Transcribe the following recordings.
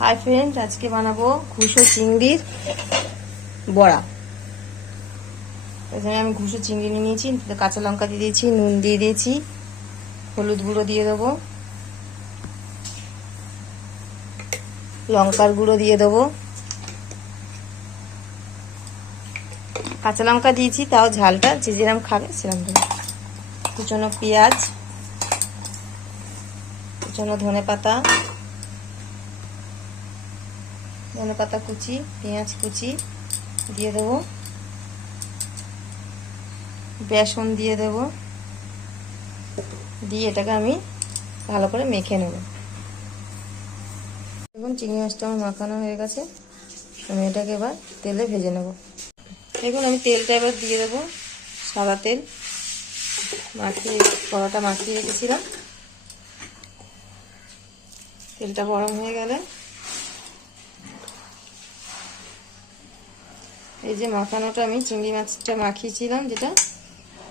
Hi friend আজকে বানাবো ঘুষো চিংড়ির বড়া। এখানে আমি ঘুষো চিংড়ি নিয়ে নিয়েছি কাঁচা লঙ্কা দিয়ে দিয়েছি, নুন দিয়ে দিয়েছি, হলুদ গুঁড়ো দিয়ে দেবো, লঙ্কার গুঁড়ো দিয়ে দেবো। কাঁচা লঙ্কা দিয়েছি, তাও ঝালটা, যে যেরকম খাবে সেরকম দেবো। কুচনো পেঁয়াজ, কুচনো ধনে পাতা ধনে পাতা কুচি, পেঁয়াজ কুচি দিয়ে দেবো। বেসন দিয়ে দেব। দিয়ে এটাকে আমি ভালো করে মেখে নেব। দেখুন, চিংড়ি মাছটা আমার মাখানো হয়ে গেছে। আমি এটাকে এবার তেলে ভেজে নেব। দেখুন, আমি তেলটা এবার দিয়ে দেবো। সাদা তেল। মাখিয়ে কড়াটা মাখিয়ে রেখেছিলাম। তেলটা গরম হয়ে গেলে এই যে মাখানোটা আমি চিংড়ি মাছটা মাখিয়েছিলাম যেটা,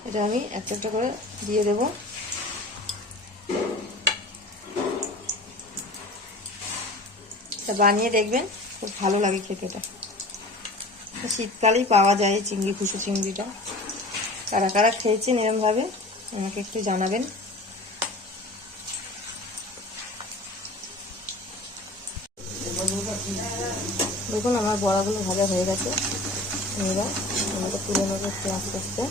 এটা আমি একটা একটা করে দিয়ে দেব। বানিয়ে দেখবেন, খুব ভালো লাগে খেতে এটা শীতকালেই পাওয়া যায় চিংড়ি কুসু চিংড়িটা। কারা কারা খেয়েছেন এরমভাবে, আমাকে একটু জানাবেন। দেখুন, আমার বড়াগুলো ভাজা হয়ে গেছে। এবার আমাদের পুরোনো আস্তে আস্তে